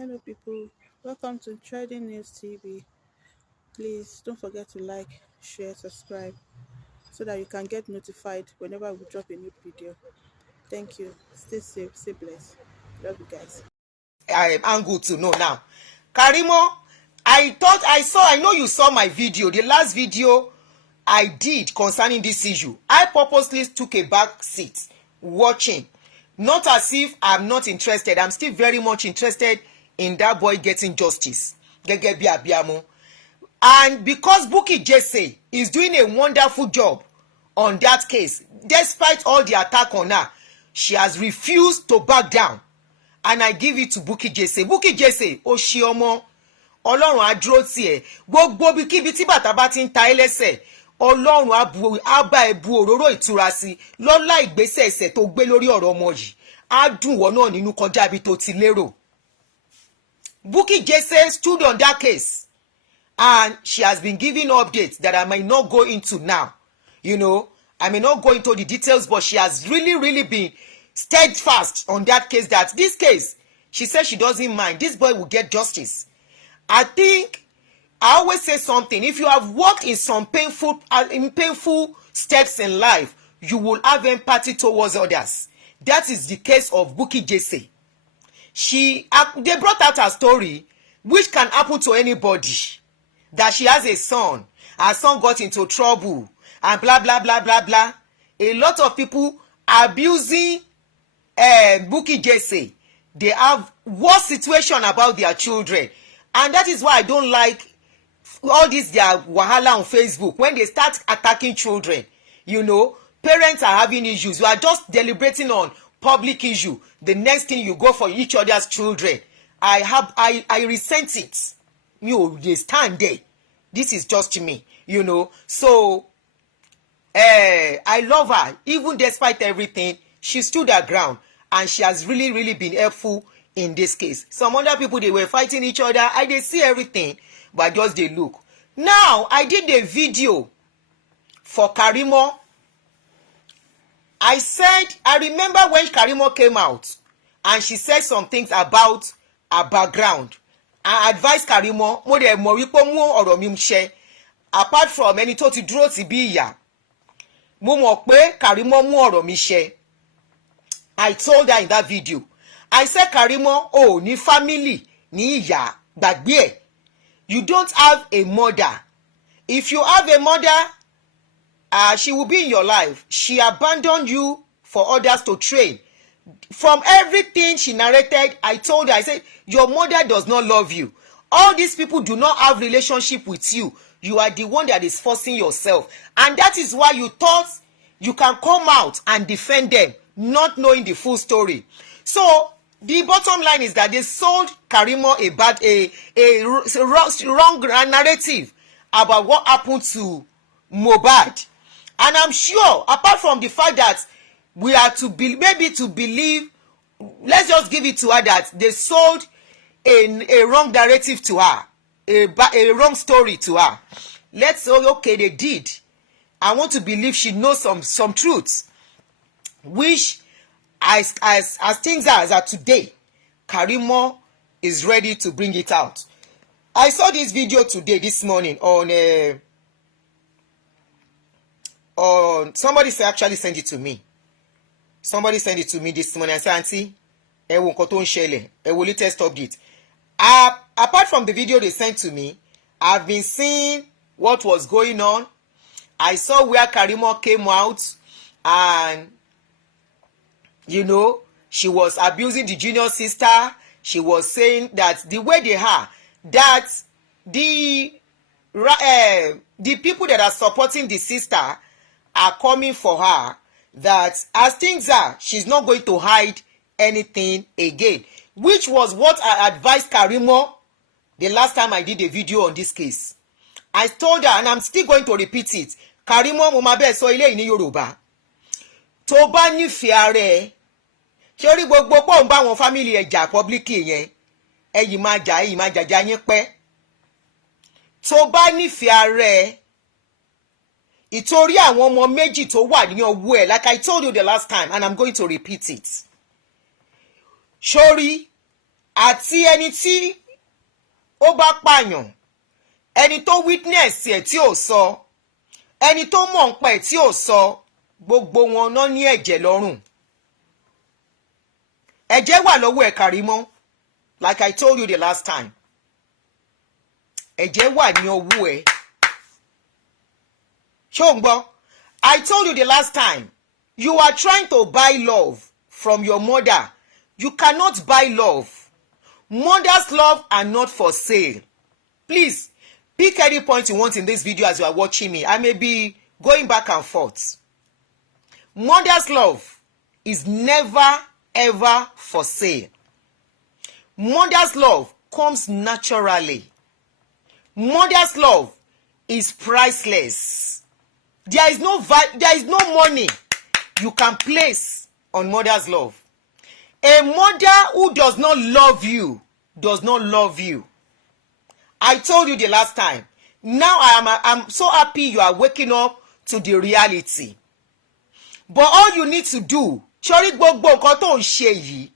Hello, people. Welcome to Trading News TV. Please don't forget to like, share, subscribe so that you can get notified whenever we drop a new video. Thank you. Stay safe, stay blessed. Love you guys. I am good to know now. Karimot, I know you saw my video, the last video I did concerning this issue. I purposely took a back seat watching. Not as if I'm not interested. I'm still very much interested in that boy getting justice. Gẹ́gẹ́ bí abiyamọ. And because Bukky Jesse is doing a wonderful job on that case, despite all the attack on her, she has refused to back down. And I give it to Bukky Jesse. Bukky Jesse, ó ṣe ọmọ, Ọlọ́run á dúró tì ẹ́. Gbogbo ibikíbi tí bàtà bá ti ń ta ẹ́ lẹ́sẹ̀, Ọlọ́run á bá ẹ bu òróró ìtura sí lọ́lá ìgbésẹ̀ ẹsẹ̀ tó gbé lórí ọ̀rọ̀ ọmọ yìí. Á dùn wọ́n náà nínú kọjá ibi tó ti lérò. Bukky Jesse stood on that case and she has been giving updates that I might not go into now. I may not go into the details, but she has really been steadfast on that case, that this case, she says she doesn't mind. This boy will get justice. I think I always say something. If you have walked in some painful steps in life, you will have empathy towards others. That is the case of Bukky Jesse. They brought out her story, which can happen to anybody. That she has a son, her son got into trouble, and blah blah blah blah blah. A lot of people abusing Bukky Jesse. They have worse situation about their children, and that is why I don't like all this their wahala on Facebook when they start attacking children. Parents are having issues. You are just deliberating on public issue. The next thing you go for each other's children. I resent it. They stand there. This is just me. So I love her. Even despite everything, she stood her ground, and she has really been helpful in this case. Some other people, they were fighting each other. They see everything, but just they look. Now I did a video for Karimot. I remember when Karimot came out and she said some things about her background. I advise Karimot mo de mo wípé mú ọ̀rọ̀ mi ṣẹ, apart from ẹni tó ti dúró ti bí ìyá, mo mọ̀ pé Karimot mú ọ̀rọ̀ mi ṣẹ. I told her in that video, I said, Karimot, ní family ní ìyá, gbàgbé ẹ̀. You don't have a mother. If you have a mother, she will be in your life. She abandoned you for others to train. From everything she narrated, I told her, I said, your mother does not love you. All these people do not have relationship with you. You are the one that is forcing yourself. And that is why you thought you can come out and defend them, not knowing the full story. So the bottom line is that they sold Karimot a wrong narrative about what happened to Mohbad. And I'm sure, apart from the fact that we are to believe, let's just give it to her that they sold a wrong narrative to her, a wrong story to her. Let's say, okay, they did. I want to believe she knows some truths, which as things are as of today, Karimot is ready to bring it out. I saw this video today, this morning, on somebody actually sent it to me. Somebody sent it to me this morning. I said, Aunty, ẹ wo nǹkan tó ń ṣẹlẹ̀, ẹ wo latest update. Apart from the video they sent to me, I've been seeing what was going on. I saw where Karimot came out and, she was abusing the junior sister. She was saying that the way they are, that the people that are supporting the sister are coming for her, that as things are, she's not going to hide anything again, which was what I advised Karimot the last time I did a video on this case. I told her, and I'm still going to repeat it, Karimot, mo máa bẹ́ẹ̀ sọ ilé yìí ní Yorùbá, tó bá nífẹ̀ẹ́ ara ẹ̀, ṣé orí gbogbo pọ̀ ń bá wọn family ẹ̀ jà public yẹn, ẹ̀yìn máa jàjà yín pẹ́. Tó bá nífẹ̀ẹ́ ara ẹ̀, ìtorí àwọn ọmọ méjì tó wà ní ọwọ́ ẹ̀, like I told you the last time, and I'm going to repeat it. Sórí àti ẹni tí ó bá pààyàn, ẹni tó witness ẹ̀ tí ò sọ, ẹni tó mọ̀ ń pa ẹ̀ tí ò sọ, gbogbo wọn náà ní ẹ̀jẹ̀ lọ́rùn. Ẹ̀jẹ̀ wà lọ́wọ́ ẹ̀ Karimot, like I told you the last time. Ẹ̀jẹ̀ wà ní ọwọ́ ẹ̀. Ṣé o ń gbọ́? I told you the last time, you are trying to buy love from your mother. You cannot buy love. Mother's love are not for sale. Please, pick any point you want in this video as you are watching me. I may be going back and forth. Mother's love is never ever for sale. Mother's love comes naturally. Mother's love is priceless. There is no money you can place on mother's love. A mother who does not love you does not love you. I told you the last time. Now I'm so happy you are waking up to the reality. But all you need to do, sori gbogbo nǹkan tó ń ṣe yìí,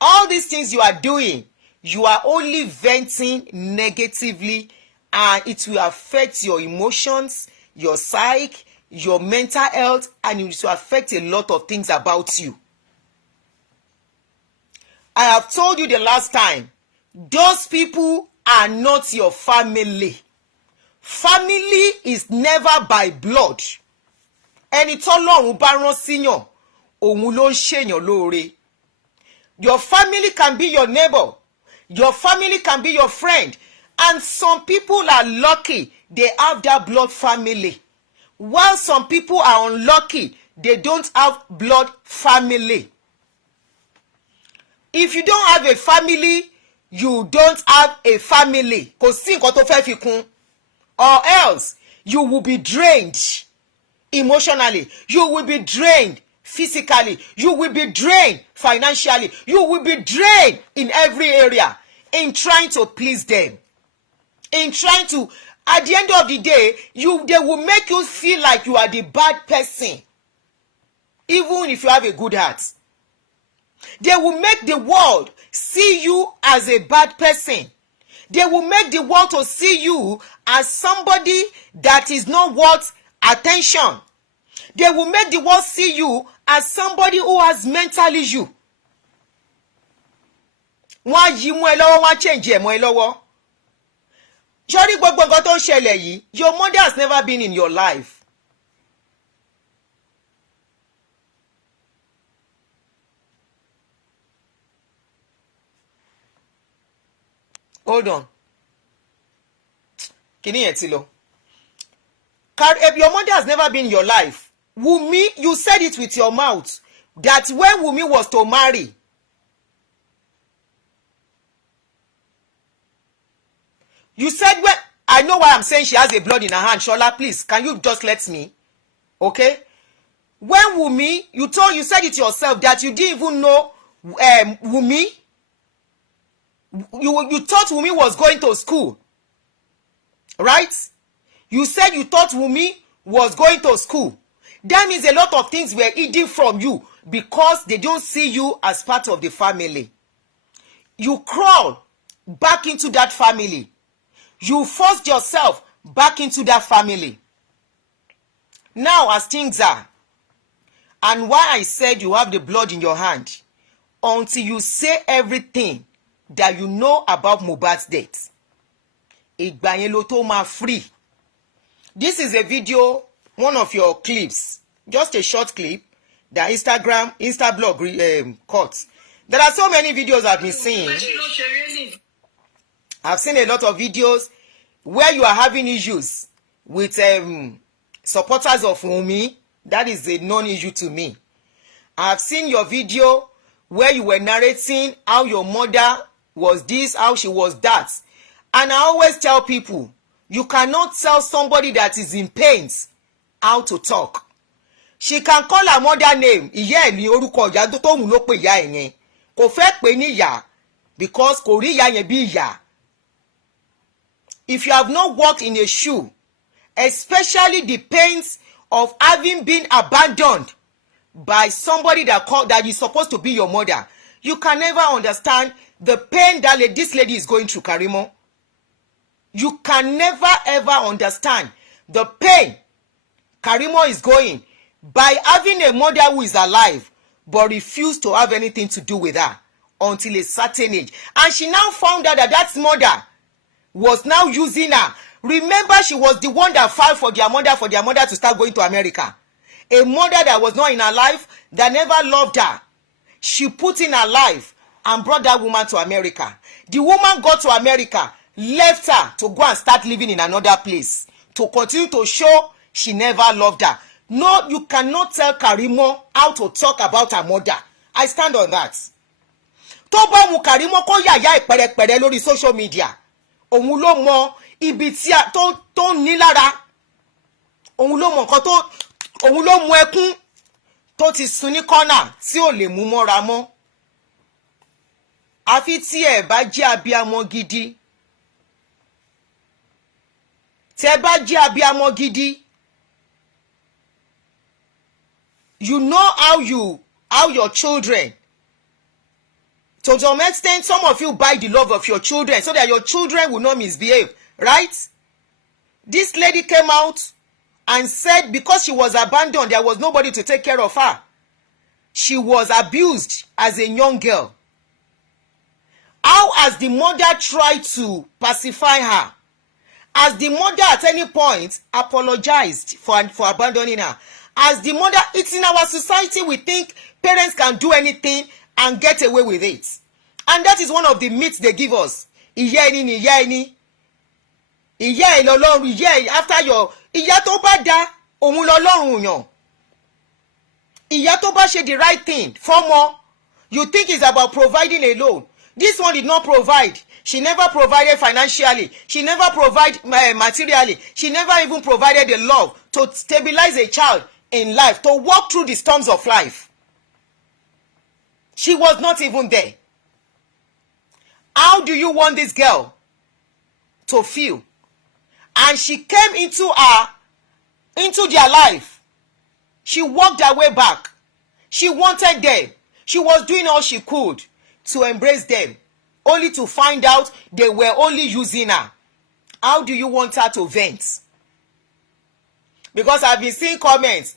all these things you are doing, you are only venting negatively, and it will affect your emotions, your psyche, your mental health, and it will affect a lot of things about you. I have told you the last time, those people are not your family. Family is never by blood. Ẹni tọ́lọ́run bá rán síyàn, òun ló ń ṣèyàn lóore. Your family can be your neighbor. Your family can be your friend. And some people are lucky, they have that blood family. While some people are unlucky, they don't have blood family. If you don't have a family, you don't have a family. Kò sí nǹkan tó fẹ́ fi kún. Or else, you will be drained emotionally. You will be drained physically. You will be drained financially. You will be drained in every area in trying to please them. In trying to, at the end of the day, they will make you feel like you are the bad person. Even if you have a good heart. They will make the world see you as a bad person. They will make the world to see you as somebody that is not worth attention. They will make the world see you as somebody who has mental issue. Wọ́n yí mọ́ ẹ lọ́wọ́, wọ́n change ẹ̀ mọ́ ẹ lọ́wọ́. Sọ́rí gbogbo nǹkan tó ń ṣẹlẹ̀ yìí, your mother has never been in your life. Hold on. Kini yẹn ti lọ. Your mother has never been in your life. Wumi, you said it with your mouth that when Wumi was to marry, you said, when I know why I'm saying she has a blood in her hand. Shola, please, can you just let me? Okay? When Wumi, you said it yourself that you didn't even know Wumi. You thought Wumi was going to school. Right? You said you thought Wumi was going to school. That means a lot of things were hidden from you because they don't see you as part of the family. You crawl back into that family. You forced yourself back into that family. Now, as things are, and why I said you have the blood in your hand, until you say everything that you know about Mohbad's death, ìgbà yẹn ló tó máa free. This is a video, one of your clips, just a short clip that Instablog caught. There are so many videos I've been seeing. I've seen a lot of videos where you are having issues with supporters of Wunmi. That is a non-issue to me. I've seen your video where you were narrating how your mother was this, how she was that. And I always tell people, you cannot tell somebody that is in pains how to talk. She can call her mother name. Ìyá ẹ̀ ní orúkọ ìyá tó tóun ló pè ìyá ẹ̀ yẹn. Kò fẹ́ pè ní ìyá because kò rí ìyá yẹn bí ìyá. If you have not walked in a shoe, especially the pains of having been abandoned by somebody that is supposed to be your mother, you can never understand the pain that this lady is going through, Karimot. You can never ever understand the pain Karimot is going by having a mother who is alive but refused to have anything to do with her until a certain age. And she now found out that that mother was now using her. Remember, she was the one that filed for their mother to start going to America. A mother that was not in her life, that never loved her. She put in her life and brought that woman to America. The woman got to America, left her to go and start living in another place, to continue to show she never loved her. No, you cannot tell Karimot how to talk about her mother. I stand on that. Tó bá mu Karimot kó yàyà ìpẹ̀rẹ̀pẹ̀rẹ̀ lórí social media. Òun ló mọ ibi tí tó ní lára. Òun ló mọ nǹkan òun ló mú ẹkún tó ti sun ní kọ́nà tí ò lè mú mọ́ra mọ́. Àfi tí ẹ bá jẹ́ abiyamọ gidi. Tí ẹ bá jẹ́ abiyamọ gidi. You know how your children, to some extent, some of you buy the love of your children so that your children will not misbehave, right? This lady came out and said because she was abandoned, there was nobody to take care of her. She was abused as a young girl. How has the mother tried to pacify her? Has the mother at any point apologized for abandoning her? As the mother, it's in our society, we think parents can do anything and get away with it. And that is one of the myths they give us. Ìyá ẹni ni ìyá ẹni. Ìyá ẹ lọ́lọ́run, ìyá ẹ after your ìyá tó bá dá òun lọ́lọ́run yàn. Ìyá tó bá ṣe the right thing fọ́mọ. You think it's about providing alone. This one did not provide. She never provided financially. She never provided materially. She never even provided the love to stabilize a child in life, to walk through the storms of life. She was not even there. How do you want this girl to feel? And she came into their life. She walked her way back. She wanted them. She was doing all she could to embrace them, only to find out they were only using her. How do you want her to vent? Because I've been seeing comments.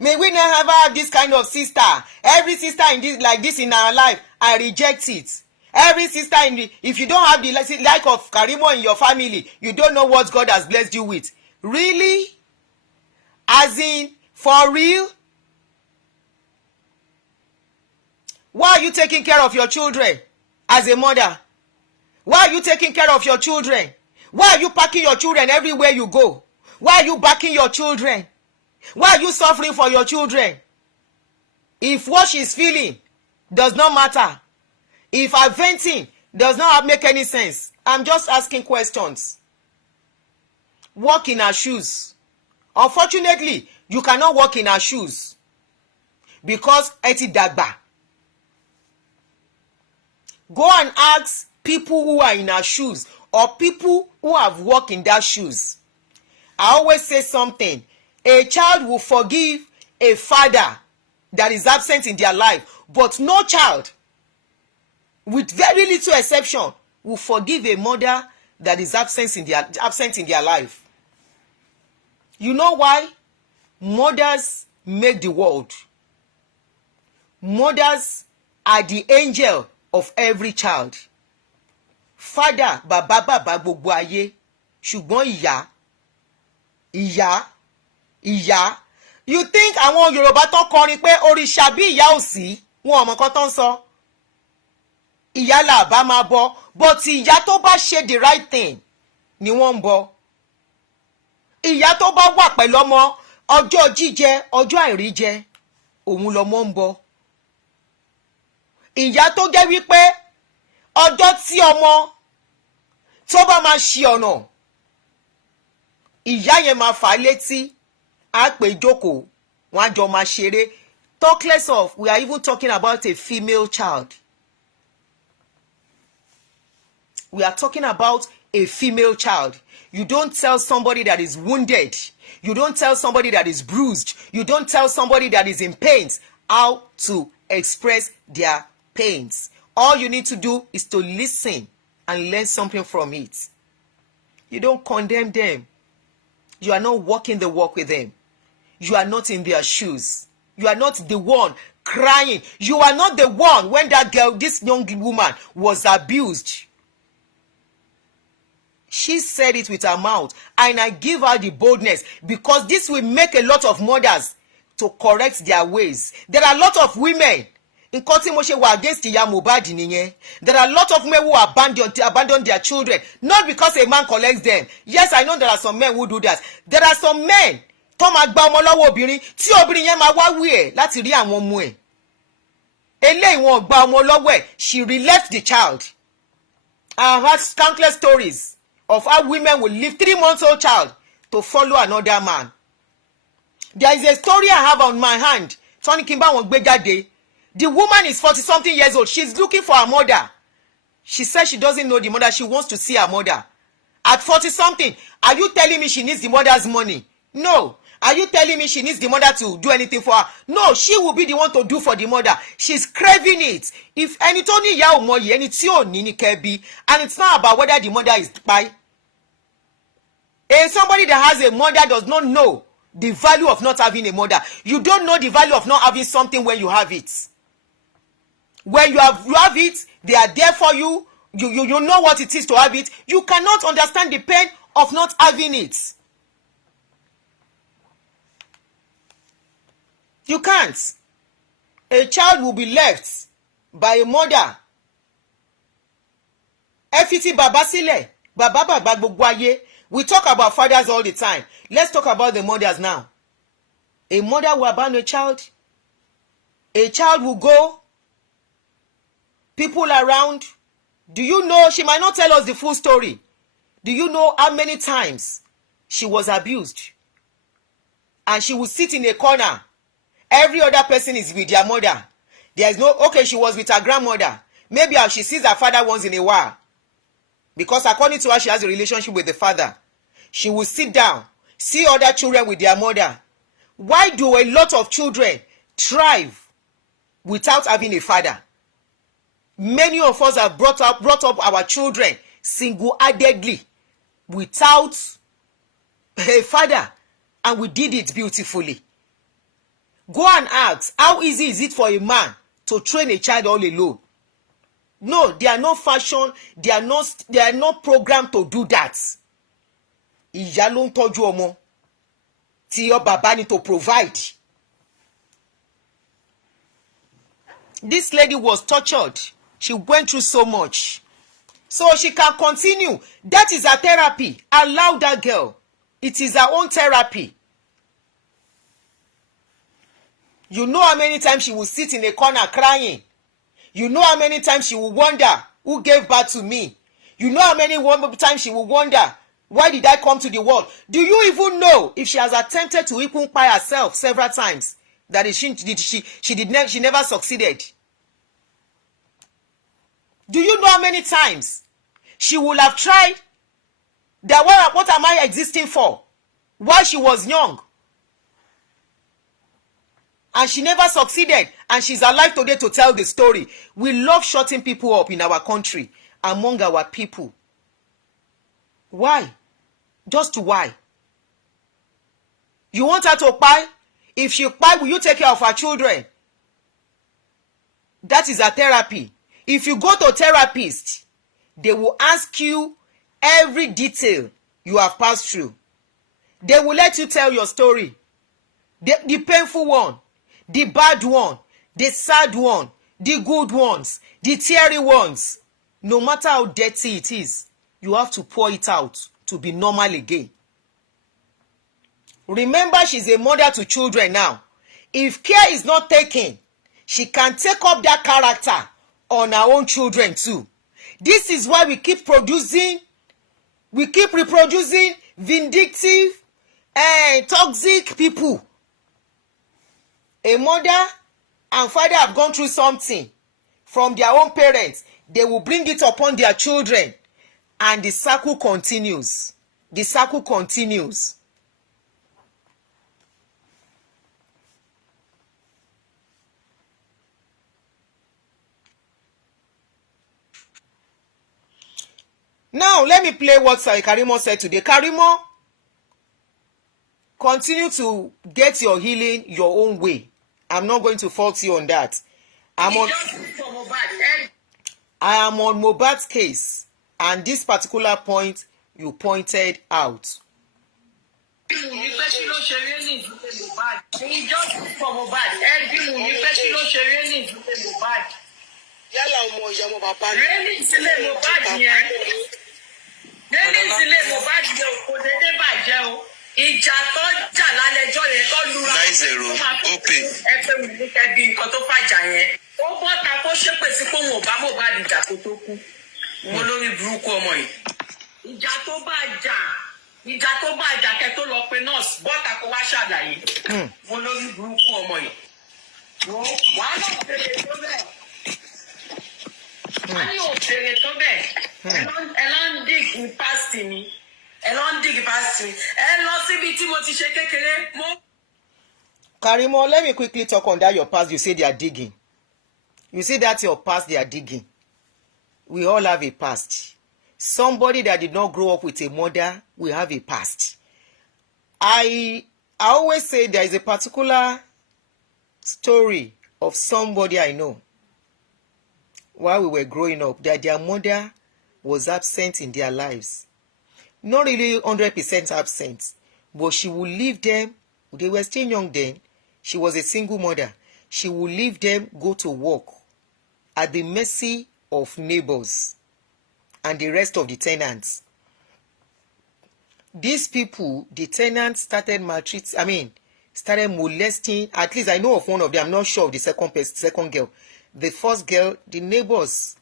May we never have this kind of sister. Every sister in this like this in our life, I reject it. Every sister if you don't have the like of Karimot in your family, you don't know what God has blessed you with. Really? As in, for real? Why are you taking care of your children as a mother? Why are you taking care of your children? Why are you packing your children everywhere you go? Why are you backing your children? Why are you suffering for your children? If what she's feeling does not matter, if her venting does not make any sense, I'm just asking questions. Walk in her shoes. Unfortunately, you cannot walk in her shoes because eti dagba. Go and ask people who are in her shoes or people who have walked in their shoes. I always say something. A child will forgive a father that is absent in their life, but no child, with very little exception, will forgive a mother that is absent in their life. You know why? Mothers make the world. Mothers are the angel of every child. Father, bàbá gbogbo ayé, ṣùgbọ́n ìyá. You think àwọn Yorùbá tó kọrin pé òrìṣà bí ìyá ò sí, wọn ò mọ nǹkan tó ń sọ. Ìyá là bá máa bọ, but ìyá tó bá ṣe the right thing ni wọ́n ń bọ. Ìyá tó bá wà pẹ̀lú ọmọ ọjọ́ jíjẹ ọjọ́ àìríjẹ òun lọmọ ń bọ. Ìyá tó jẹ́ wípé ọjọ́ tí ọmọ tó bá máa ṣì ọ̀nà, ìyá yẹn máa fà á létí, á pè jókòó, wọ́n á jọ máa ṣeré. Talk less of, we are even talking about a female child. We are talking about a female child. You don't tell somebody that is wounded. You don't tell somebody that is bruised. You don't tell somebody that is in pain how to express their pains. All you need to do is to listen and learn something from it. You don't condemn them. You are not walking the walk with them. You are not in their shoes. You are not the one crying. You are not the one when that girl, this young woman, was abused. She said it with her mouth, and I give her the boldness because this will make a lot of mothers to correct their ways. There are a lot of women. Nǹkan tí mo ṣe wà against ìyá Mohbad nìyẹn. There are a lot of men who abandon their children not because a man collects them. Yes, I know there are some men who do that. There are some men tó máa gba ọmọ lọ́wọ́ obìnrin tí obìnrin yẹn máa wá wí ẹ̀ láti rí àwọn ọmọ ẹ̀. Eléyìí wọn gba ọmọ lọ́wọ́ ẹ̀. She left the child. I have heard countless stories of how women will leave 3-month-old child to follow another man. There is a story I have on my hand. Tony Kimba won't gbé jáde. The woman is 40-something years old. She's looking for her mother. She says she doesn't know the mother. She wants to see her mother. At 40-something, are you telling me she needs the mother's money? No. Are you telling me she needs the mother to do anything for her? No, she will be the one to do for the mother. She's craving it. If ẹni tó ní ìyá ò mọ yìí, ẹni tí ò ní ní kẹ́ bí. And it's not about whether the mother is by. And somebody that has a mother does not know the value of not having a mother. You don't know the value of not having something when you have it. When you have it, they are there for you. You know what it is to have it. You cannot understand the pain of not having it. You can't. A child will be left by a mother. Ẹ fi ti bàbá sílẹ̀. Bàbá gbogbo ayé. We talk about fathers all the time. Let's talk about the mothers now. A mother will abandon a child. A child will go. People around. Do you know, she might not tell us the full story. Do you know how many times she was abused? And she would sit in a corner. Every other person is with their mother. There is no, okay, she was with her grandmother. Maybe she sees her father once in a while. Because according to her, she has a relationship with the father. She will sit down, see other children with their mother. Why do a lot of children thrive without having a father? Many of us have brought up our children single-handedly without a father, and we did it beautifully. Go and ask, how easy is it for a man to train a child all alone? No, they are not fashioned, they are not programmed to do that. Ìyá ló ń tọ́jú ọmọ tí bàbá ní to provide. This lady was tortured. She went through so much. So she can continue. That is her therapy. Allow that girl. It is her own therapy. You know how many times she will sit in a corner crying. You know how many times she will wonder, who gave birth to me? You know how many times she will wonder, why did I come to the world? Do you even know if she has attempted to even by herself several times that she never succeeded? Do you know how many times she would have tried that what am I existing for? While she was young. And she never succeeded. And she's alive today to tell the story. We love shutting people up in our country, among our people. Why? Just why? You want her to buy? If she buy, will you take care of her children? That is her therapy. If you go to a therapist, they will ask you every detail you have passed through. They will let you tell your story. The painful one, the bad one, the sad one, the good ones, the teary ones. No matter how dirty it is, you have to pour it out to be normal again. Remember, she's a mother to children now. If care is not taken, she can take up that character on her own children too. This is why we keep reproducing vindictive and toxic people. A mother and father have gone through something from their own parents. They will bring it upon their children, and the circle continues. The circle continues. Now, let me play what Karimot said today. Karimot, continue to get your healing your own way. I'm not going to fault you on that. I am on Mohbad's case, and this particular point you pointed out. Ìjà tó jà lálẹ́jọ́ yẹn tó lura 9-0 open ẹ pé mi ní kẹ́ bí nǹkan tó fàjà yẹn ó bọ́ta kó ṣépè sí pé òun ò bá Mohbad ìjà kó tó kú wọn lórí burúkú ọmọ yìí ìjà tó bá jà kẹ́ tó lọ pé nọ́ọ̀sì bọ́ta kó wá ṣàlàyé wọn lórí burúkú ọmọ yìí wàá náà fèrè tó bẹ́ẹ̀ wọ́n ní ò fèrè tó bẹ́ẹ̀ ẹ lọ ń dìg ní pásítì mi. Karimot, let me quickly talk on that your past. You say they are digging. You say that's your past they are digging. We all have a past. Somebody that did not grow up with a mother will have a past. I always say there is a particular story of somebody I know while we were growing up that their mother was absent in their lives. Not really 100% absent, but she would leave them. They were still young then. She was a single mother. She would leave them, go to work at the mercy of neighbors and the rest of the tenants. These people, the tenants started molesting. At least I know of one of them. I'm not sure of the second girl. The first girl, the neighbors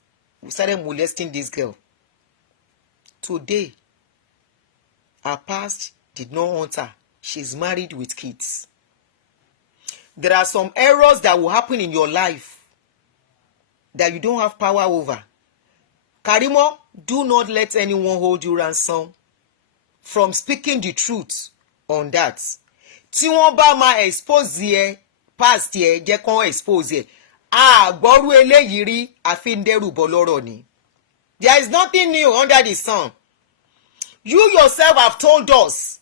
started molesting this girl. Today, her past did not haunt her. She's married with kids. There are some errors that will happen in your life that you don't have power over. Karimot, do not let anyone hold you ransom from speaking the truth on that. Tí wọ́n bá máa expose yẹ past yẹ jẹ́ kán expose yẹ. Àgbọ́rú eléyìí rí àfi ń dẹ́rù bọ́ lọ́rọ̀ ni. There is nothing new under the sun. You yourself have told us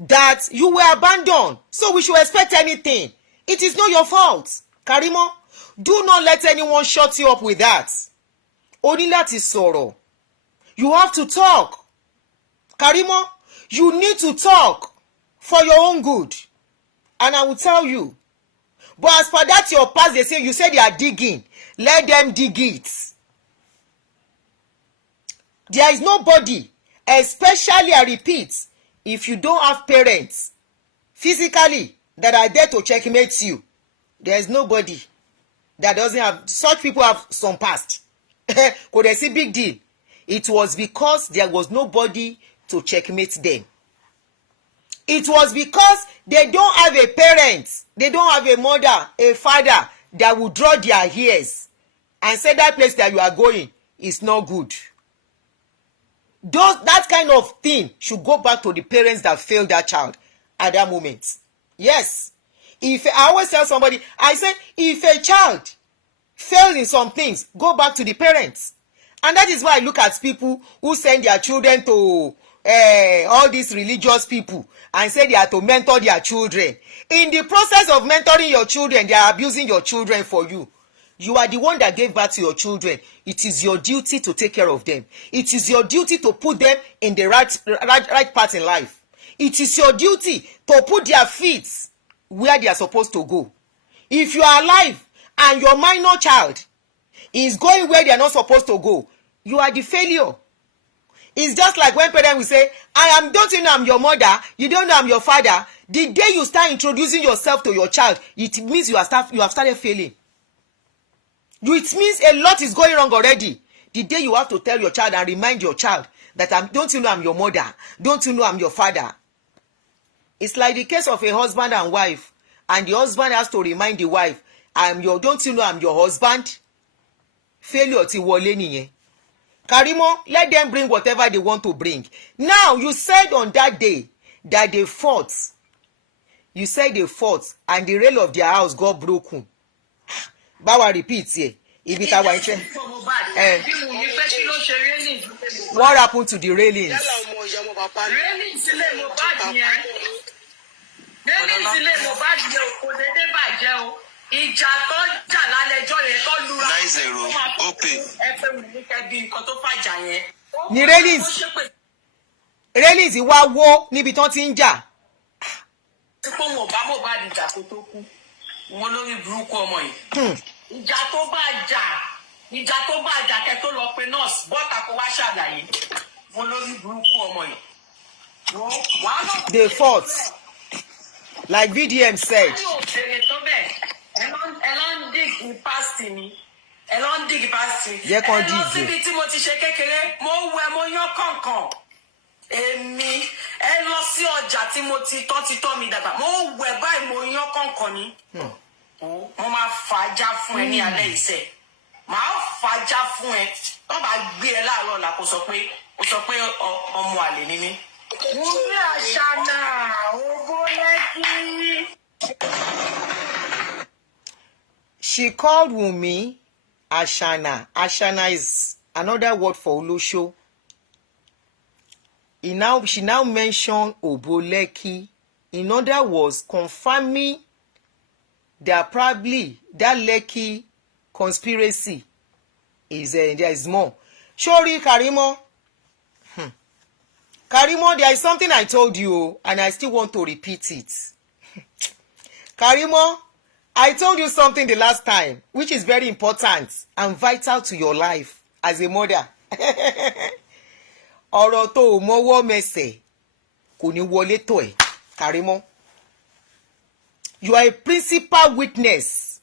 that you were abandoned, so we should expect anything. It is not your fault. Karimot, do not let anyone shut you up with that. O ní láti sọ̀rọ̀. You have to talk. Karimot, you need to talk for your own good. And I will tell you. But as for that your past, you say they are digging. Let them dig it. There is nobody. Especially, I repeat, if you don't have parents physically that are there to checkmate you, there is nobody that doesn't have. Such people have some past. Could I say big deal? It was because there was nobody to checkmate them. It was because they don't have a parent, they don't have a mother, a father that will draw their ears and say that place that you are going is not good. That kind of thing should go back to the parents that failed that child at that moment. Yes. If I always tell somebody, I say, if a child fails in some things, go back to the parents. And that is why I look at people who send their children to all these religious people and say they are to mentor their children. In the process of mentoring your children, they are abusing your children for you. You are the one that gave birth to your children. It is your duty to take care of them. It is your duty to put them in the right path in life. It is your duty to put their feet where they are supposed to go. If you are alive and your minor child is going where they are not supposed to go, you are the failure. It's just like when parents will say, don't you know I'm your mother? You don't know I'm your father. The day you start introducing yourself to your child, it means you have started failing. It means a lot is going wrong already. The day you have to tell your child and remind your child that don't you know I'm your mother? Don't you know I'm your father? It's like the case of a husband and wife, and the husband has to remind the wife, don't you know I'm your husband? Failure ti wọlé nìyẹn. Karimot, let them bring whatever they want to bring. Now, you said on that day that they fought. You said they fought and the rail of their house got broken. Bawa repeats here. ibi tá wà ìṣe. What happened to the railings? Railings ilé Mohbad yẹn. Railings ilé Mohbad yẹn kò dédé bàjẹ́ o. Ìjà tó jà lálẹ́jọ́ yẹn tó lura. 90 open. Ẹ pé wù mí kẹ́ bí nǹkan tó fàjà yẹn. Ní railings wá wó níbi tán ti ń jà. Tí pé wọn ò bá Mohbad ìjà kó tó kú. Wọn lórí burúkú ọmọ yìí. Ìjà tó bá jà kẹ́ tó lọ pe nọ́ọ̀sì bọ́tà kó wá ṣàlàyé. Wọn lórí burúkú ọmọ yìí. They fought. Like VDM said. Jẹ́ kán dìde. Síbi tí mo ti ṣe kékeré, mo wẹ̀ mo yán kọ̀ọ̀kan. Èmi ẹ lọ sí ọjà tí mo ti tọ́ mi dàgbà. Mo wẹ̀ báyìí mo yán kọ̀ọ̀kan ni. Mo máa fàájà fún ẹ ní alẹ́ ìṣẹ́. Màá fàájà fún ẹ. Wọ́n bá gbé ẹ láàárọ̀ ọ̀la kó sọ pé ọmọ àlè ni mí. Wúmi àṣànà owó lẹ́kí. She called Wunmi Ashana. Ashana is another word for Olosho. She now mentioned Oboleki. In other words, confirming that probably that Lekki conspiracy is there is more. Sorry, Karimot. Karimot, there is something I told you, and I still want to repeat it. Karimot, I told you something the last time, which is very important and vital to your life as a mother. Ọ̀rọ̀ tó o mọ́wọ́ mẹsẹ̀ kò ní wọlé tó ẹ̀, Karimot. You are a principal witness.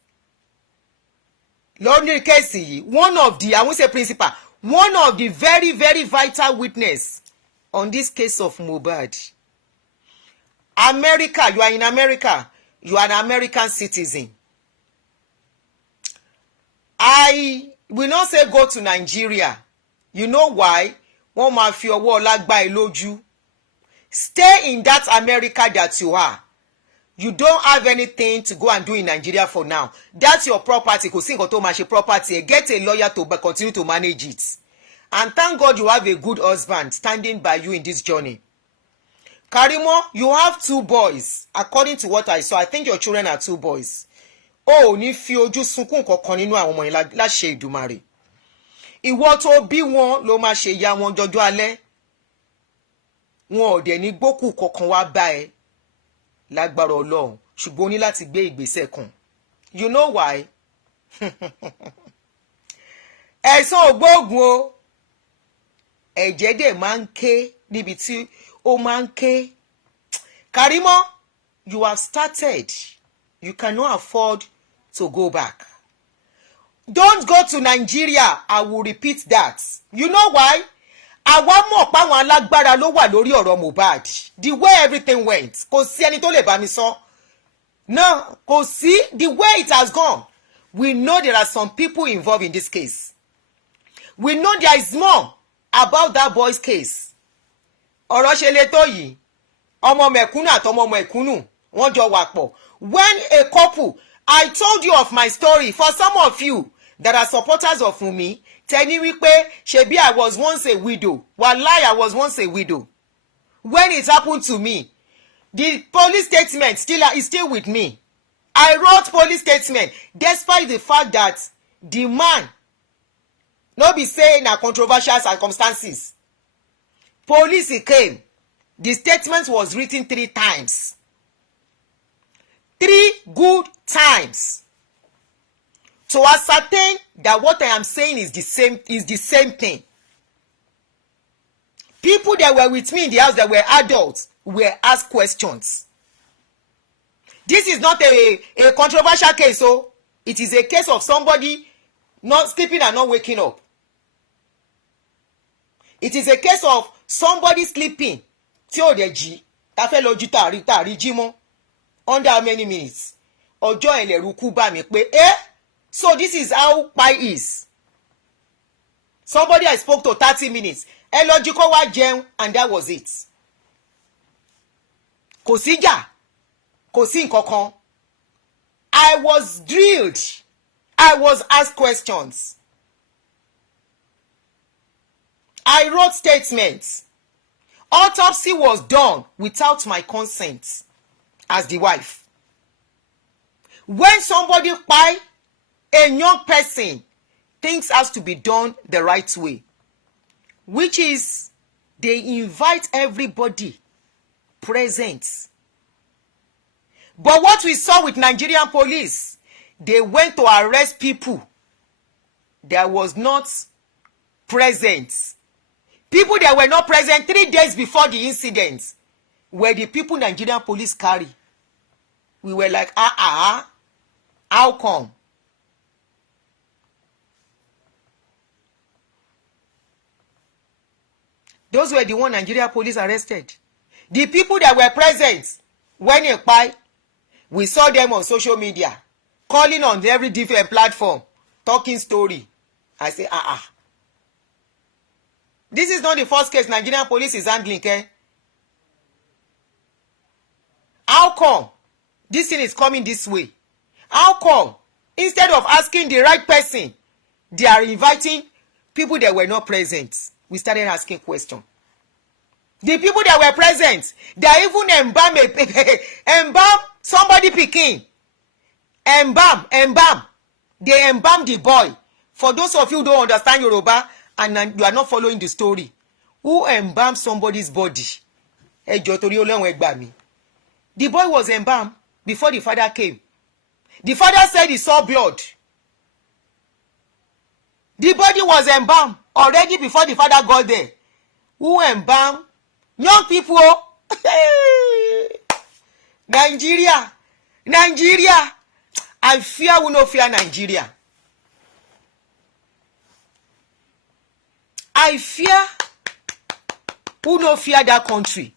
Lọ́nà kẹ́sì yìí, one of the, I won't say principal, one of the very, very vital witness on this case of Mohbad. America, you are in America. You are an American citizen. I will not say go to Nigeria. You know why? Wọ́n máa fi ọwọ́ ọlá gbá ẹ lójú. Stay in that America that you are. You don't have anything to go and do in Nigeria for now. That's your property. Kò sí nǹkan tó máa ṣe property. Get a lawyer to continue to manage it. And thank God you have a good husband standing by you in this journey. Karimot, you have 2 boys. According to what I saw, I think your children are 2 boys. Oh, ní fi ojú sunkún kankan nínú àwọn ọmọ yẹn láṣẹ Ìdùmarè. Ìwọ tó bí wọn ló máa ṣe ìyá wọn jọjọ́ alẹ́. Wọn ò dẹ̀ ní gbókù kankan wá bá ẹ lágbára Ọlọ́run, ṣùgbọ́n o ní láti gbé ìgbésẹ̀ kan. You know why? Ẹ̀san ògbóògùn o. Ẹ̀jẹ̀ dẹ̀ máa ń ké níbi tí ó máa ń ké. Karimot, you have started. You cannot afford to go back. Don't go to Nigeria. I will repeat that. You know why? Àwa mọ̀ páwọn alágbára ló wà lórí ọ̀rọ̀ Mohbad. The way everything went. Kò sí ẹni tó lè bá mi sọ. No, kò sí. The way it has gone. We know there are some people involved in this case. We know there is more about that boy's case. Ọ̀rọ̀ ṣe le tó yìí. Ọmọ mẹ̀kúnnù àtọmọ mẹ̀kúnnù wọ́n jọ wà pọ̀. When a couple, I told you of my story. For some of you that are supporters of Wunmi, tẹ́ni wípé ṣebí I was once a widow. Wallahi, I was once a widow. When it happened to me, the police statement is still with me. I wrote police statement despite the fact that the man no be say na controversial circumstances. Police came. The statement was written 3 times. 3 good times. To ascertain that what I am saying is the same thing. People that were with me in the house that were adults were asked questions. This is not a controversial case, so it is a case of somebody not sleeping and not waking up. It is a case of somebody sleeping tí ò dẹ̀ jí tá fẹ́ lọ jí tàrí jí mọ́ under how many minutes. Ọjọ́ ẹlẹ́rú kú bá mi pé so this is how pi is. Somebody I spoke to 30 minutes. Ẹ lọ jí kó wá jẹun and that was it. Kò síjà, kò sí nǹkankan. I was drilled. I was asked questions. I wrote statements. Autopsy was done without my consent as the wife. When somebody buy a young person, things has to be done the right way, which is they invite everybody present. But what we saw with Nigerian police, they went to arrest people that was not present. People that were not present 3 days before the incident were the people Nigerian police carry. We were like, how come? Those were the one Nigerian police arrested. The people that were present when it buy, we saw them on social media, calling on every different platform, talking story. I say, This is not the first case Nigerian police is handling, eh? How come this thing is coming this way? How come instead of asking the right person, they are inviting people that were not present? We started asking questions. The people that were present, they even embalm somebody picking. Embalm. They embalm the boy. For those of you who don't understand Yoruba and you are not following the story, who embalmed somebody's body? The boy was embalmed before the father came. The father said he saw blood. The body was embalmed already before the father got there. Who embalmed? Young people. Nigeria. I fear we no fear Nigeria. I fear we no fear that country.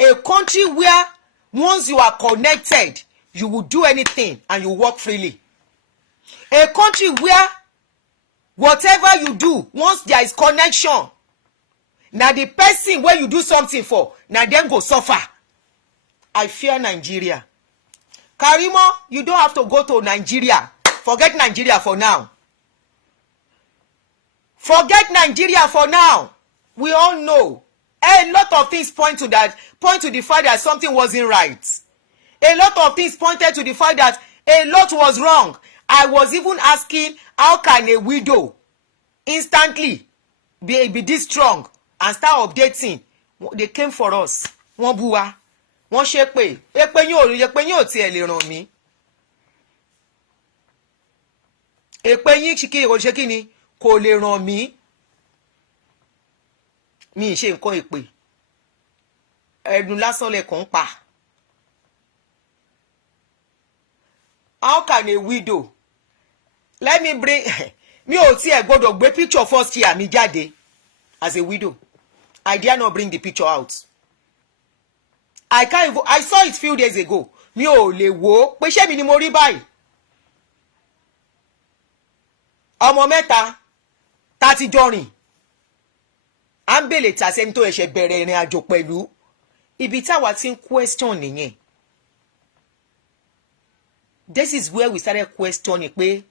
A country where once you are connected, you will do anything and you work freely. A country where whatever you do, once there is connection, now the person where you do something for, now them go suffer. I fear Nigeria. Karimot, you don't have to go to Nigeria. Forget Nigeria for now. Forget Nigeria for now. We all know. A lot of things point to the fact that something wasn't right. A lot of things pointed to the fact that a lot was wrong. I was even asking, how can a widow instantly be this strong and start updating? They came for us. Wọ́n bú wa. Wọ́n ṣépè. Èpè yín ò tiẹ̀ lè ràn mí. Èpè yín ṣe kí ni kò lè ràn mí. Mi ì ṣe nǹkan èpè. Ẹ̀dùn lásán lẹ̀kàn ń pa. How can a widow? Let me bring mi ò tiẹ̀ gbọ́dọ̀ gbé picture first year mi jáde as a widow. I dare not bring the picture out. I saw it few days ago. Mi ò lè wò pé ṣé mi ni mo rí báyìí. Ọmọ mẹ́ta tá ti jọ rìn. À ń bèlè tà sẹ́ni tó ẹ̀ṣẹ̀ bẹ̀rẹ̀ ìrìn àjò pẹ̀lú. Ibi táwa ti ń question nìyẹn. This is where we started questioning pé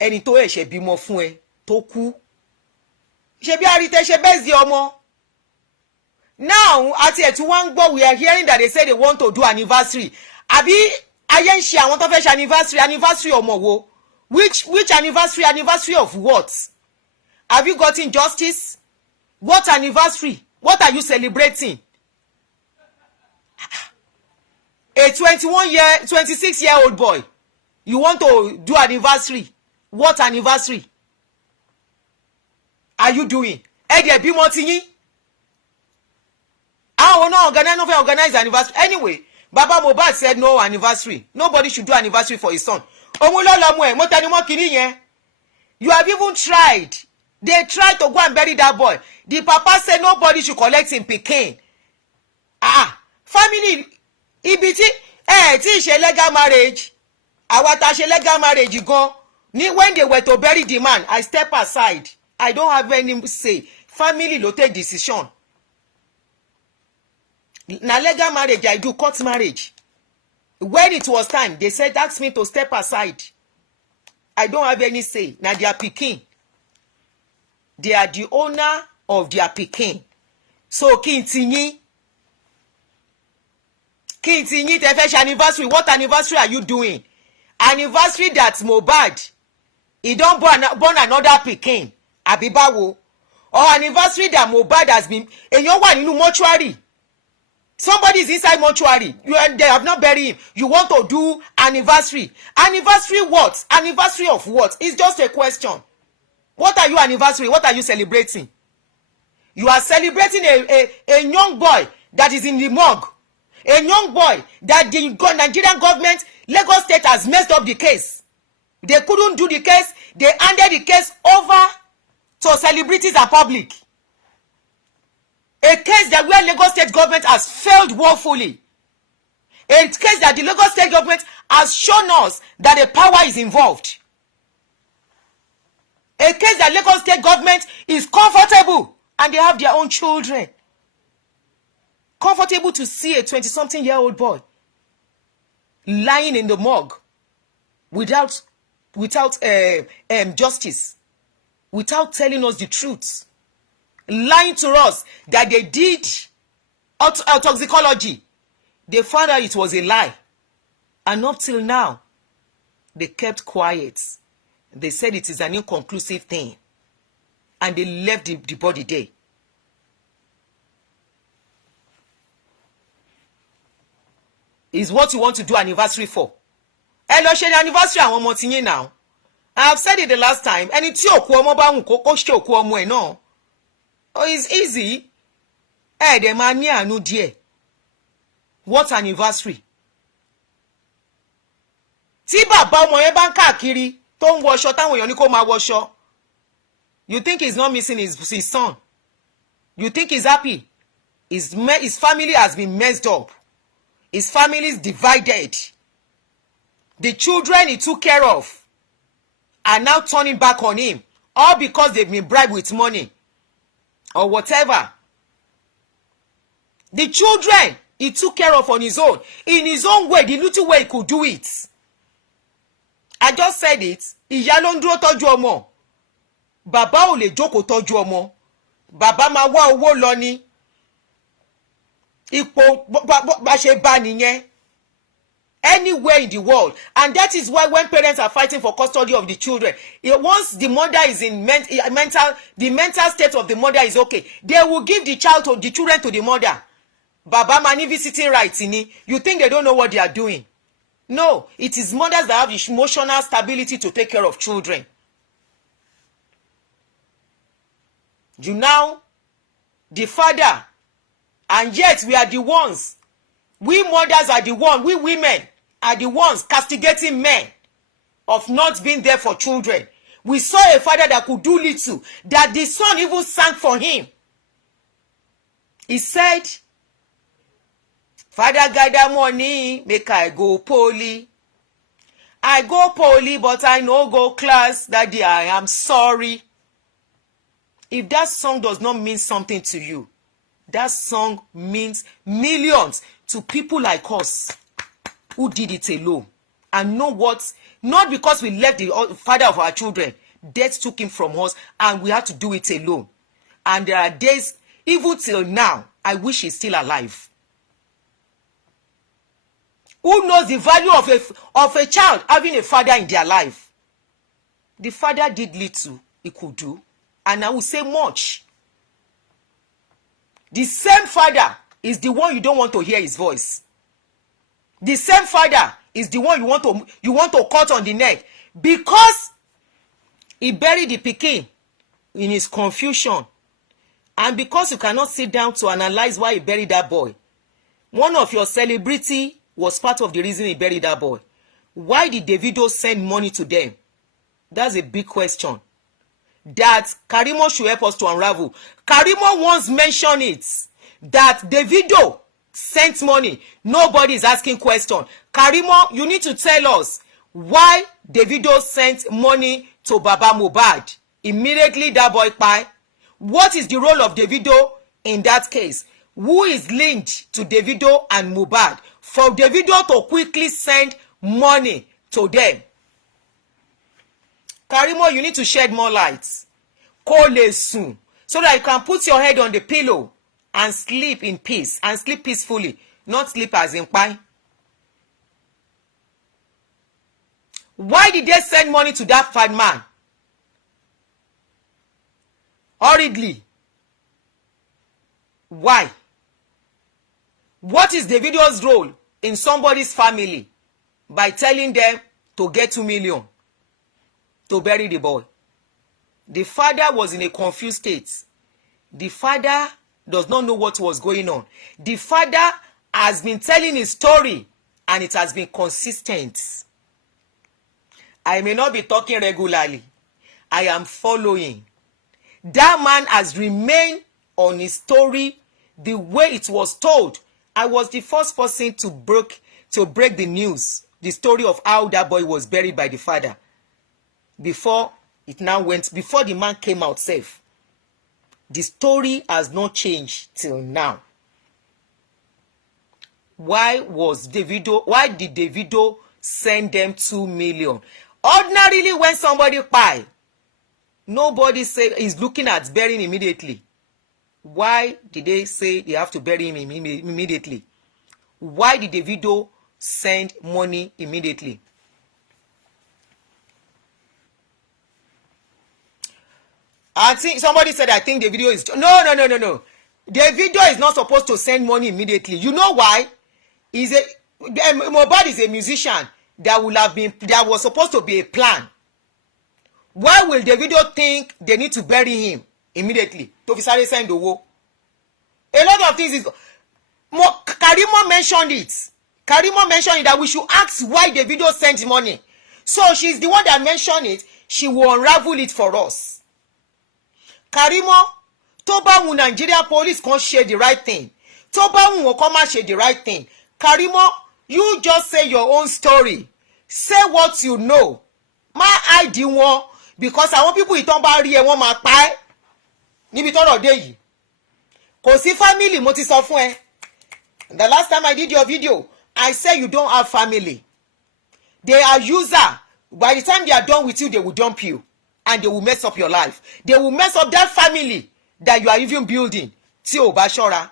ẹni tó ẹ̀ṣẹ̀ bímọ fún ẹ tó kú. Ṣé bí àrítẹ́ ṣe bẹ́ẹ̀ sí ọmọ? Now, àti ẹ̀ tí wọ́n ń gbọ́, we are hearing that they say they want to do anniversary. Àbí ayé ń ṣe àwọn tó fẹ́ ṣe anniversary ọmọ wo? Which anniversary? Anniversary of what? Have you gotten justice? What anniversary? What are you celebrating? A 26-year-old boy, you want to do anniversary? What anniversary are you doing? Ẹ̀dẹ̀ bímọ ti yín. Àwọn náà organize anniversary. Anyway, Baba Mohbad said no anniversary. Nobody should do anniversary for his son. Òun ló lọ mú ẹ, mo tẹnu mọ́ kinní yẹn. You have even tried. They tried to go and bury that boy. The papa said nobody should collect him pikin. Family ibi tí ṣe legal marriage. Àwa tá ṣe legal marriage gan. When they were to bury the man, I step aside. I don't have any say. Family ló take decision. Na legal marriage I do, court marriage. When it was time, they said, ask me to step aside. I don't have any say. Now they are pikin. They are the owner of their pikin. So Kintinyi, Tefesh anniversary. What anniversary are you doing? Anniversary that Mohbad, he don't born another pikin. Abibawo. Or anniversary that Mohbad has been a young one in mortuary. Somebody is inside mortuary. They have not buried him. You want to do anniversary? Anniversary what? Anniversary of what? It's just a question. What are you anniversary? What are you celebrating? You are celebrating a young boy that is in the morgue. A young boy that the Nigerian government, Lagos State has messed up the case. They couldn't do the case. They handed the case over to celebrities and public. A case that where Lagos State government has failed woefully. A case that the Lagos State government has shown us that the power is involved. A case that Lagos State government is comfortable and they have their own children. Comfortable to see a 20-something-year-old boy lying in the morgue without justice, without telling us the truth. Lying to us that they did toxicology. They found out it was a lie. And up till now, they kept quiet. They said it is an inconclusive thing. And they left the body there. Is what you want to do anniversary for. Ẹ lọ ṣe anniversary àwọn ọmọ tiyín now. I have said it the last time. Ẹni tí òkú ọmọ bá wùn kó ṣe òkú ọmọ ẹ̀ náà. Oh, it's easy. Dẹ̀ máa ní àánú díẹ̀. What anniversary? Tí bàbá ọmọ yẹn bá ń káàkiri tó ń wọṣọ táwọn èèyàn ní kó máa wọṣọ. You think he's not missing his son? You think he's happy? His family has been messed up. His family is divided. The children he took care of are now turning back on him. All because they've been bribed with money. Or whatever. The children he took care of on his own. In his own way, the little way he could do it. I just said it. Ìyá ló ń dúró tọ́jú ọmọ. Bàbá ò lè jókòó tọ́jú ọmọ. Bàbá máa wá owó lọ ni. Ipò bá ṣe bá nìyẹn. Anywhere in the world. And that is why when parents are fighting for custody of the children, once the mother is in the mental state of the mother is okay, they will give the children to the mother. Baba mani visiting rights ini. You think they don't know what they are doing? No, it is mothers that have emotional stability to take care of children. You now, the father, and yet we are the ones. We mothers are the ones, we women are the ones castigating men of not being there for children. We saw a father that could do little, that the son even sang for him. He said, Father, gather money, make I go poly. I go poly, but I no go class. Daddy, I am sorry. If that song does not mean something to you, that song means millions to people like us who did it alone. And know what? Not because we left the father of our children. Death took him from us and we had to do it alone. And there are days, even till now, I wish he's still alive. Who knows the value of a child having a father in their life? The father did little he could do. And I will say much. The same father is the one you don't want to hear his voice. The same father is the one you want to cut on the neck because he buried the pikin in his confusion, and because you cannot sit down to analyze why he buried that boy. One of your celebrity was part of the reason he buried that boy. Why did Davido send money to them? That's a big question that Karimot should help us to unravel. Karimot once mentioned it, that Davido sent money. Nobody is asking question. Karimot, you need to tell us why Davido sent money to Baba Mohbad. Immediately that boy kpai. What is the role of Davido in that case? Who is linked to Davido and Mohbad? for Davido to quickly send money to them. Karimot, you need to shed more light. Kó lè sùn, so that you can put your head on the pillow and sleep in peace and sleep peacefully, not sleep as in pie. Why did they send money to that fat man? Hurriedly. Why? What is Davido's role in somebody's family by telling them to get 2 million to bury the boy? The father was in a confused state. The father does not know what was going on. The father has been telling his story and it has been consistent. I may not be talking regularly. I am following. That man has remained on his story the way it was told. I was the first person to break the news, the story of how that boy was buried by the father. Before the man came out safe. The story has not changed till now. Why did Davido send them 2 million? Ordinarily, when somebody pie, nobody say is looking at burying immediately. Why did they say they have to bury him immediately? Why did Davido send money immediately? I think somebody said, I think Davido is... No. Davido is not supposed to send money immediately. You know why? Mohbad is a musician that was supposed to be a plan. Why will Davido think they need to bury him immediately? To send the war. A lot of things is... Karimot mentioned it. Karimot mentioned it that we should ask why Davido sent money. So she's the one that mentioned it. She will unravel it for us. Karimot, tó bá wù Nigeria police kan ṣe the right thing. Tó bá wù wọ́n kan má ṣe the right thing. Karimot, you just say your own story. Say what you know. Má hide wọn because àwọn people ìtàn bá rí ẹ wọ́n máa pa ẹ́. Níbi tọ́rọ̀ dé yìí. Kò sí family mo ti sọ fún ẹ. The last time I did your video, I said you don't have family. They are user. By the time they are done with you, they will dump you. And they will mess up your life. They will mess up that family that you are even building. Tí o bá ṣọ́ra.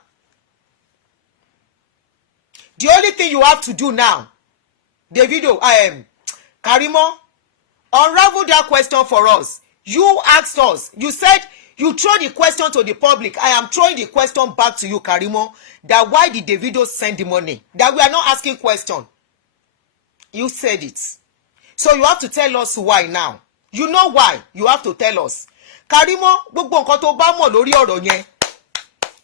The only thing you have to do now, Davido, Karimot, unravel that question for us. You asked us. You said you throw the question to the public. I am throwing the question back to you, Karimot, that why did Davido send the money? That we are not asking question. You said it. So you have to tell us why now. You know why. You have to tell us. Karimot, gbogbo nǹkan tó bá mọ̀ lórí ọ̀rọ̀ yẹn.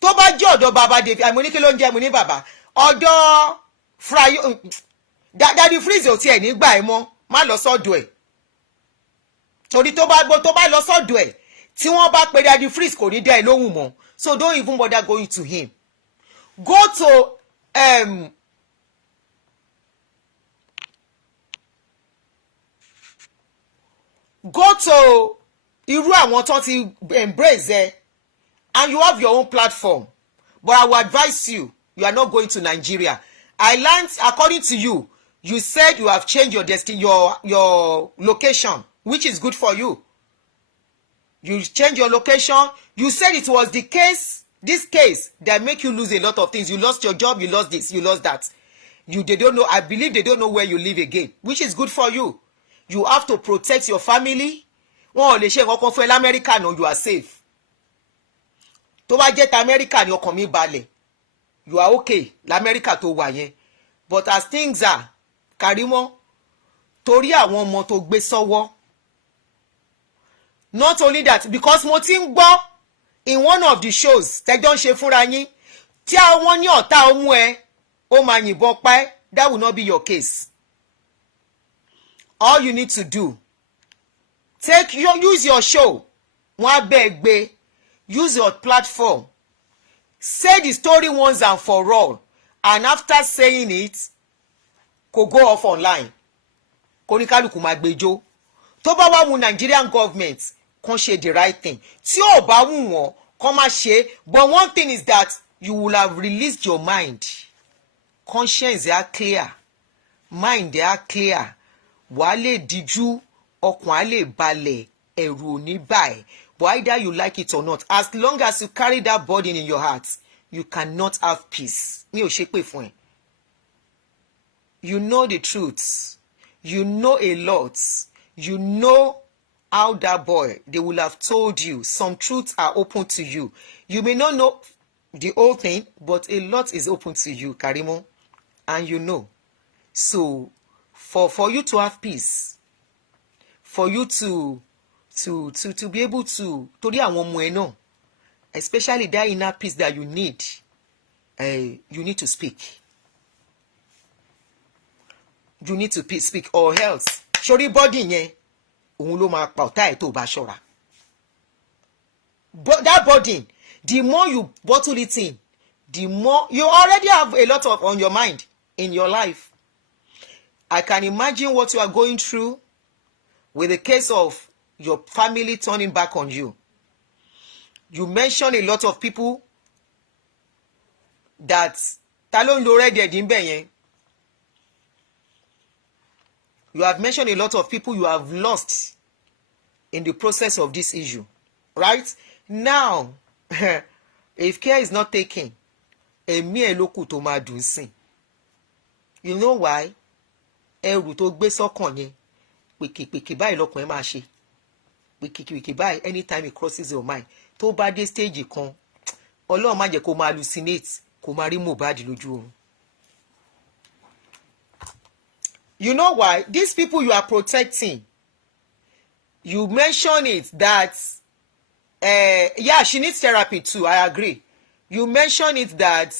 Tó bá jẹ́ ọ̀dọ̀ bàbá David, àmọ́ ní kí ló ń jẹ́ mo ní bàbá. Ọ̀dọ̀ Frayo Daddy Freeze ò tiẹ̀ nígbà ẹ̀ mọ́. Má lọ sọ́dọ̀ ẹ̀. Torí tó bá lọ sọ́dọ̀ ẹ̀. Tí wọ́n bá pe Daddy Freeze kò ní dá ẹ lóhùn mọ́. So don't even bother going to him. Go to irú àwọn tó ti embrace ẹ and you have your own platform. But I will advise you are not going to Nigeria. I learned, according to you, you said you have changed your destiny, your location, which is good for you. You changed your location. You said it was this case that make you lose a lot of things. You lost your job, you lost this, you lost that. They don't know. I believe they don't know where you live again, which is good for you. You have to protect your family. Wọ́n ò lè ṣe nǹkan kan fún ẹ l'Amẹ́ríkà náà, you are safe. Tó bá jẹ́ t'Amẹ́ríkà ni ọkàn mi balẹ̀. You are okay l'Amẹ́ríkà tó wà yẹn. But as things are, Karimot, torí àwọn ọmọ tó gbé sọ́wọ́. Not only that, because mo ti ń gbọ́ in one of the shows tẹ́jọ́ ń ṣe fúnra yín, tí àwọn ní ọ̀tá ọmú ẹ, ó máa yìnbọn pa ẹ́, that will not be your case. All you need to do, use your show, use your platform, say the story once and for all, and after saying it, go off online. Konikaluku magbejo. Tó bá wá mú Nigerian government, kàn ṣe the right thing. Tí ó bá wù wọ́n, kàn má ṣe. But one thing is that you will have released your mind. conscience ẹ á clear, mind ẹ á clear, wàá lè díjú, ọkàn á lè balẹ̀, ẹ̀rù ò ní bà ẹ́. But either you like it or not, as long as you carry that burden in your heart, you cannot have peace. Mi ò ṣépè fún ẹ. You know the truth. You know a lot. You know how that boy, they will have told you. Some truths are open to you. You may not know the whole thing, but a lot is open to you, Karimot. And you know. So, for you to have peace, for you to be able to torí àwọn ọmọ ẹ náà, especially that inner peace that you need to speak. You need to speak or else sórí body yẹn òun ló máa pa ọ̀tá ẹ̀ tó bá ṣọ́ra. But that burden, the more you bottle it in, the more you already have a lot of on your mind in your life. I can imagine what you are going through with the case of your family turning back on you. You mentioned a lot of people that ta ló ń lo red dead níbẹ̀ yẹn. You have mentioned a lot of people you have lost in the process of this issue, right? Now, if care is not taken, èmi ẹ̀ ló kù tó máa dùn sí. You know why? Ẹrù tó gbé sọ́kàn yẹn, pèkèpèkè báyìí lọ́kàn ẹ̀ máa ṣe. Pèkèpèkè báyìí anytime it crosses your mind. Tó bá dé stage kan, Ọlọ́run má jẹ́ kó máa hallucinate, kó máa rí Mohbad lójú oorun. You know why? These people you are protecting, you mention it that, yeah, she needs therapy too, I agree. You mention it that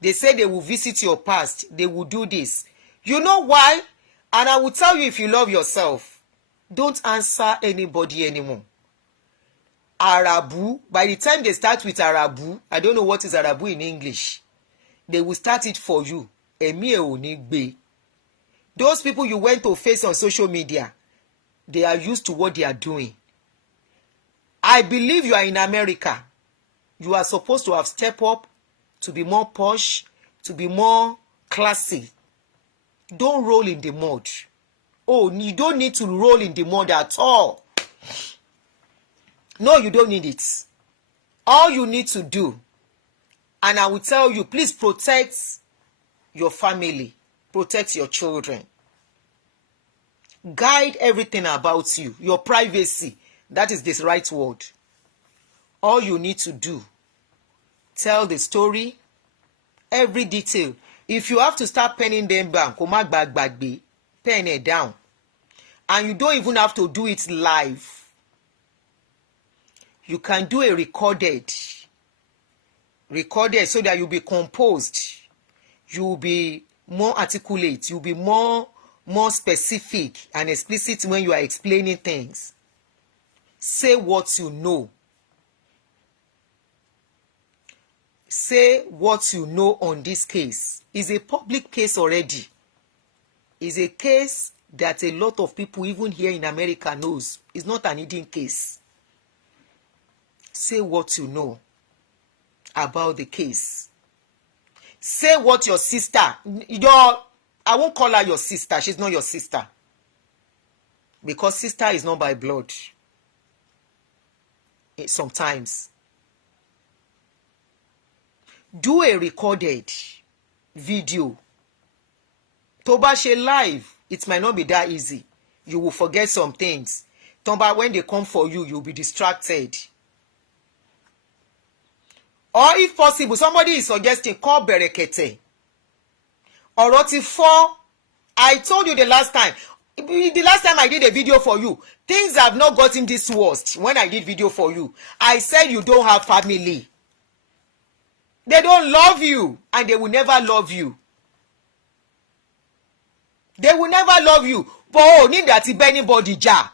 they say they will visit your past, they will do this. You know why? And I will tell you, if you love yourself, don't answer anybody anymore. Arabu, by the time they start with Arabu, I don't know what is Arabu in English, they will start it for you. Èmi ò ní gbé. Those people you went to face on social media, they are used to what they are doing. I believe you are in America. You are supposed to have stepped up to be more posh, to be more classy. Don't roll in the mud. Oh, you don't need to roll in the mud at all. No, you don't need it. All you need to do, and I will tell you, please protect your family. Protect your children. Guide everything about you. Your privacy. That is the right word. All you need to do, tell the story, every detail. If you have to start penning them down, pen it down. And you don't even have to do it live. You can do a recorded so that you'll be composed. You'll be more articulate. You'll be more specific and explicit when you are explaining things. Say what you know. Say what you know on this case. It's a public case already. It's a case that a lot of people, even here in America, knows. It's not an hidden case. Say what you know about the case. Say what your sister, I won't call her your sister. She's not your sister. Because sister is not by blood. Sometimes. Do a recorded video. Tó bá ṣe live, it might not be that easy. You will forget some things. Tomba, when they come for you, you'll be distracted. Or if possible, somebody is suggesting, call Berekete. Ọ̀rọ̀ ti fọ́. I told you the last time I did a video for you, things have not gotten this worst. When I did video for you, I said you don't have family. They don't love you, and they will never love you. They will never love you. But oh, need that anybody ja.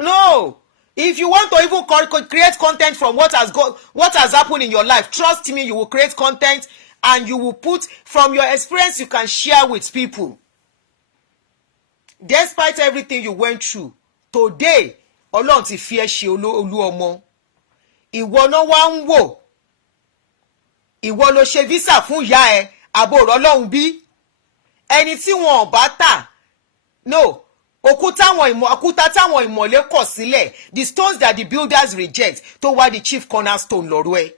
No. If you want to even create content from what has happened in your life, trust me, you will create content and you will put from your experience you can share with people. Despite everything you went through, today, Ọlọ́run ti fi ẹ́ ṣe olú ọmọ. Ìwọ náà wá ń wò. Ìwọ ló ṣe visa fún ìyá ẹ àbòrò ọlọ́run bí ẹni tí wọn ò bá tà no òkúta táwọn ìmọ̀lé kọ̀ sílẹ̀ the stones that the builders reject tó wá the chief cornerstone lọ́rọ̀ ẹ̀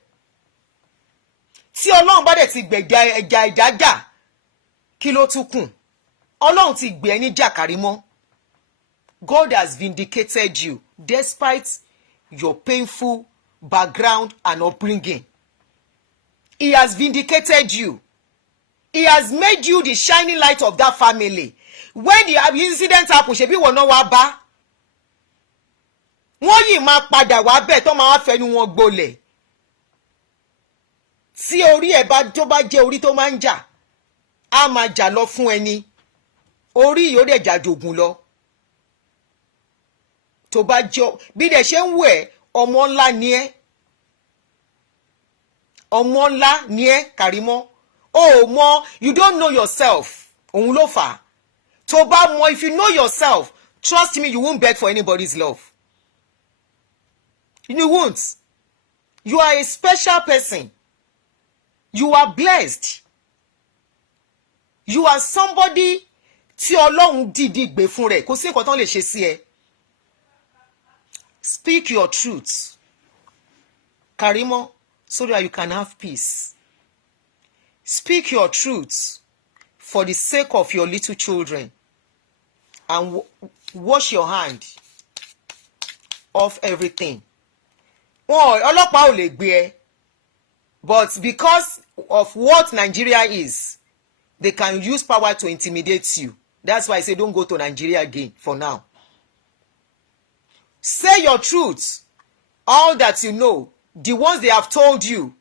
tí ọlọ́run bá dẹ̀ ti gbẹ̀gà ẹja ìdájà kí ló tún kù ọlọ́run ti gbé ẹ ní jàkàrímọ́. God has vindicated you despite your painful background and upbringing. He has vindicated you. He has made you the shining light of that family. When the incident happen, ṣebí wọ́n náà wá bá. Wọ́n yìí máa padà wá bẹ́ẹ̀ tó máa fẹnu wọn gbolẹ̀. Tí orí ẹ̀ bá tó bá jẹ́ orí tó máa ń jà, á máa jà lọ fún ẹni. Orí yìí ó dẹ̀ jà jògùn lọ. Tó bá jọ bí dẹ̀ ṣe ń wù ẹ́ ọmọ ńlá ni ẹ́. Ọmọ ńlá ni ẹ́ Karimot. Oh mọ you don't know yourself. Òun ló fà á. Tó bá mọ if you know yourself, trust me you won't beg for anybody's love. You won't. You are a special person. You are blessed. You are somebody tí Ọlọ́run dìdí gbé fún rẹ̀ kò sí nǹkan tán lè ṣe sí ẹ. Speak your truth, Karimot, so that you can have peace. Speak your truth for the sake of your little children and wash your hand off everything. Ọlọ́pàá ò lè gbé ẹ, but because of what Nigeria is, they can use power to intimidate you. That's why I say don't go to Nigeria again for now. Say your truth, all that you know, the ones they have told you.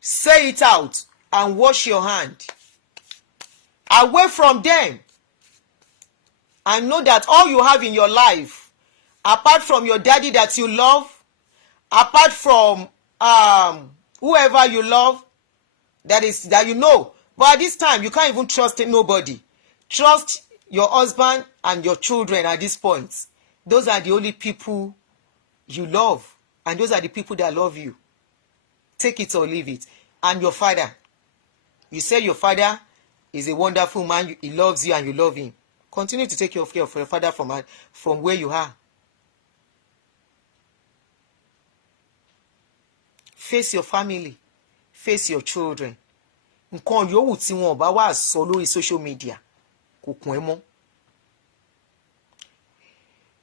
Say it out and wash your hand away from them. And know that all you have in your life, apart from your daddy that you love, apart from whoever you love, that you know. But at this time, you can't even trust nobody. Trust your husband and your children at this point. Those are the only people you love. And those are the people that love you. Take it or leave it. And your father. You say your father is a wonderful man. He loves you and you love him. Continue to take care of your father from where you are. Face your family. Face your children. Nǹkan yòówù tí wọn bá wá sọ lórí social media kò kún ẹ mọ́.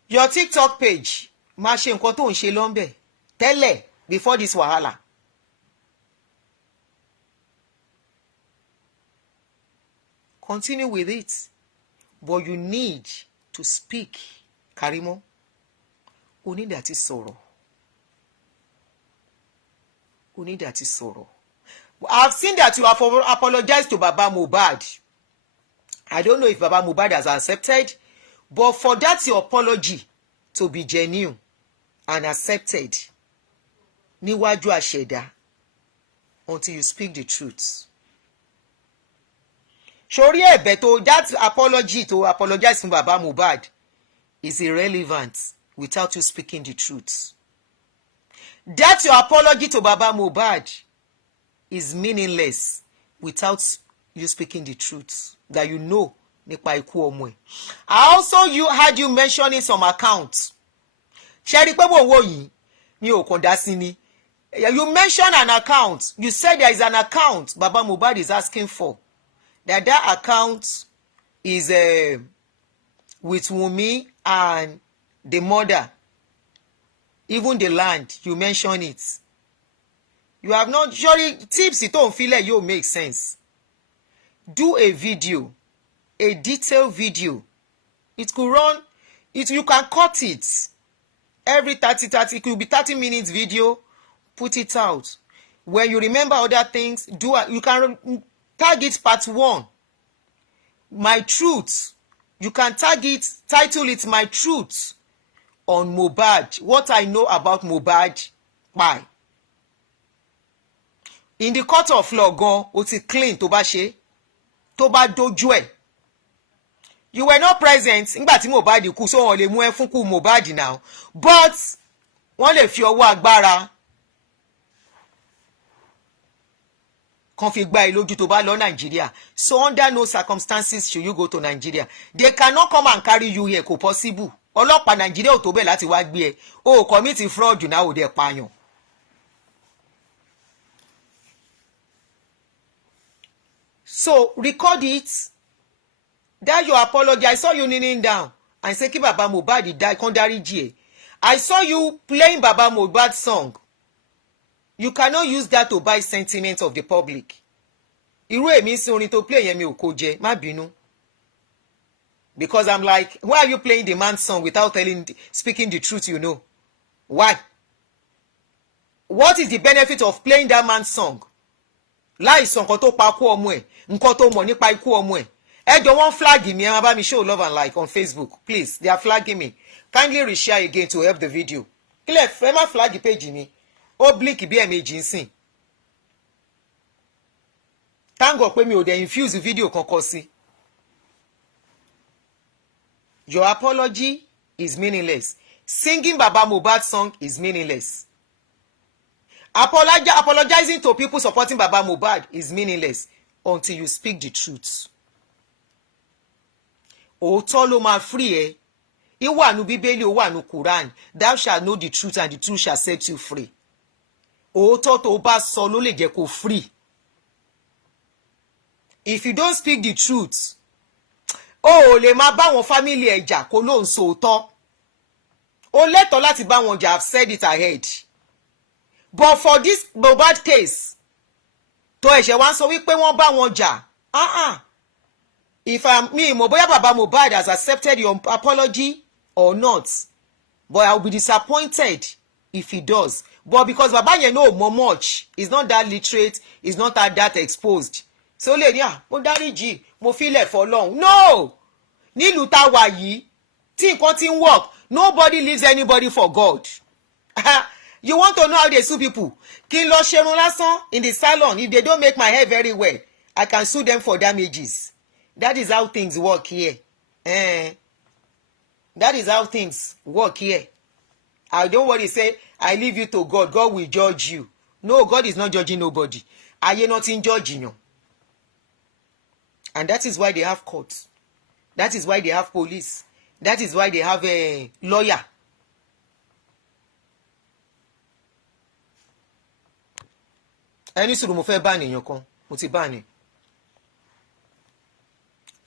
Your TikTok page máa ṣe nǹkan tó ń ṣe lọ́nbẹ̀ tẹ́lẹ̀ before this wahala. Continue with it, but you need to speak, Karimot. O ní láti sọ̀rọ̀. O ní láti sọ̀rọ̀. I've seen that you have apologized to Baba Mohbad. I don't know if Baba Mohbad has accepted, but for that your apology to be genuine and accepted, níwájú àṣẹ̀dá, until you speak the truth. Sori ẹ̀bẹ̀ tó that apology to apologize to Baba Mohbad is irrelevant without you speaking the truth. That your apology to Baba Mohbad is meaningless without you speaking the truth that you know nípa ikú ọmọ ẹ̀. I also heard you mentioning some accounts. Ṣé rí pé mo wò yìí mi ò kàn dá sí ni. You mentioned an account. You said there is an account Baba Mohbad is asking for. That account is with Wunmi and the mother. Even the land, you mention it. You have not surely tips it don't feel like you make sense. Do a video, a detailed video. It could run, you can cut it. Every 30, it could be 30 minutes video, put it out. When you remember other things, you can tag it part 1. My truth. You can title it My Truth on Mohbad. What I know about Mohbad. Bye. In the court of law gan o ti clean tó bá ṣe tó bá dojú ẹ̀. You were not present nígbà tí Mohbad kú so wọ́n lè mú ẹ fún kú Mohbad now, but wọ́n lè fi ọwọ́ agbára kan fi gba ẹ lójú tó bá lọ Nigeria. So under no circumstances should you go to Nigeria. They cannot come and carry you here, kò possible. Ọlọ́pàá Nigeria ò tó bẹ́ẹ̀ láti wá gbé ẹ. O commit fraud náà ò dẹ̀ pààyàn. So record it. That your apology. I saw you kneeling down and say kí Baba Mohbad die kan dáríjì ẹ. I saw you playing Baba Mohbad song. You cannot use that to buy sentiment of the public. Irú èmi sí orin tó play yẹn mi ò kó jẹ, má bínú. Because I'm like, why are you playing the man's song without speaking the truth, you know? Why? What is the benefit of playing that man's song? Láìsọ nǹkan tó pa kú ọmọ ẹ̀, nǹkan tó mọ̀ nípa ikú ọmọ ẹ̀. Ẹ jọ̀ọ́ wọ́n flag mi, ẹ máa bá mi show love and like on Facebook. Please, they are flagging me. Kindly reshare again to help the video. Kílẹ̀ ẹ má flag page mi. Oblique bí ẹ̀mejì ń sìn. Thank God pé mi ò dẹ̀ infuse video kankan sí. Your apology is meaningless. Singing Baba Mohbad song is meaningless. Apologizing to people supporting Baba Mohbad is meaningless until you speak the truth. Òótọ́ ló máa free ẹ. Ìwà nínú Bíbélì, ó wà nínú Quran. Thou shalt know the truth and the truth shall set you free. Òótọ́ tó bá sọ ló lè jẹ́ kó free. If you don't speak the truth, o lè máa bá wọn family ẹ jà kó ló ń sọ òótọ́. O lẹ́tọ̀ọ́ láti bá wọn jà, I've said it ahead. But for this Mohbad case, tó ẹ̀ṣẹ̀ wá ń sọ wípé wọ́n bá wọn jà. If me, bóyá Baba Mohbad has accepted your apology or not, but I'll be disappointed if he does. But because Baba yẹn no more much, he's not that literate, he's not that exposed. So lè ní mo dáríjì, mo filẹ̀ for long. No! Nílùú tá wà yìí, tí nǹkan ti ń work, nobody leaves anybody for God. You want to know how they sue people? Kí n lọ ṣerun lásán in the salon, if they don't make my hair very well, I can sue them for damages. That is how things work here. That is how things work here. I don't worry, say, I leave you to God. God will judge you. No, God is not judging nobody. Ayé not in judging you. And that is why they have courts. That is why they have police. That is why they have a lawyer. Ẹni sùúrù mo fẹ́ bá nìyàn kan, mo ti bá ní.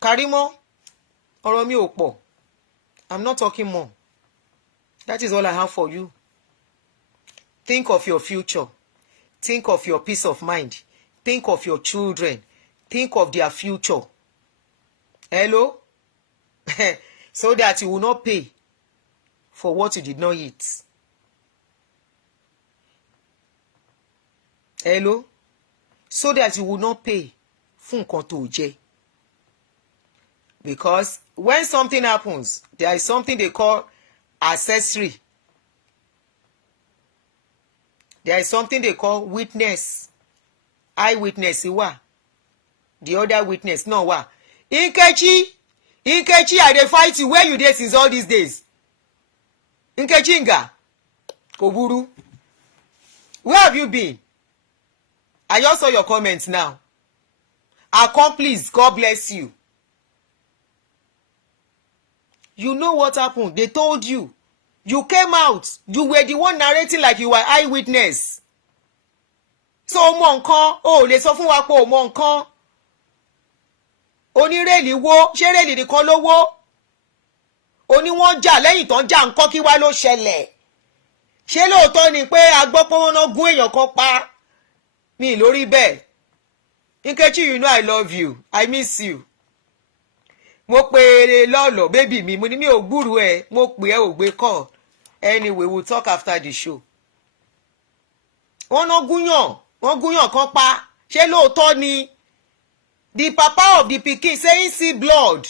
Karimot, ọ̀rọ̀ mi ò pọ̀. I'm not talking more. That is all I have for you. Think of your future. Think of your peace of mind. Think of your children. Think of their future. Hello? So that you will not pay for what you did not eat. Hello? So that you will not pay fún nǹkan tó jẹ. Because when something happens, there is something they call accessory. There is something they call witness. Eyewitness wà. The other witness no wà. Nkechi, I dey fight you. Where you dey since all these days? Nkechi nga, Koburu. Where have you been? I just saw your comments now. Accomplice, God bless you. You know what happened. They told you. You came out. You were the one narrating like you were eyewitness. So mọ nǹkan, o lè sọ fún wa pé o mọ nǹkan. Onírèlì wo, ṣé rèlì nìkan ló wó? Oní wọ́n jà lẹ́yìn tán jà nǹkan kí wá ló ṣẹlẹ̀. Ṣé lóòótọ́ ni pé a gbọ́ pé wọ́n náà gún èèyàn kan pa? Mi lórí bẹ́ẹ̀. Nkechi, you know I love you. I miss you. Mo pe lọ́lọ́ baby mi, mo ní mi ò gbúrú ẹ, mo pè ẹ́ ò gbé call. Anyway, we'll talk after the show. Wọ́n gúnyàn kan pa. Ṣé lóòótọ́ ni? The papa of the pikin saying see blood.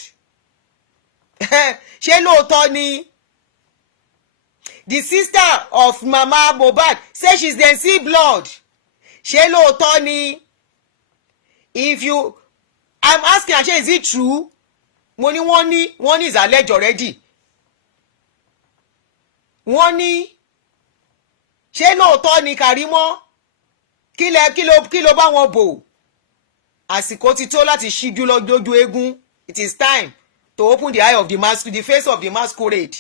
Ṣé lóòótọ́ ni? The sister of Mama Mohbad say she's then see blood. Ṣé lóòótọ́ ni? I'm asking, is it true? Mo ní wọ́n ní is alleged already. Wọ́n ní ṣé lóòótọ́ ni Karimot? Kí ló bá wọn bò? àsìkò ti tó láti ṣíjú lójú eégún. It is time to open the eye of the face of the masquerade.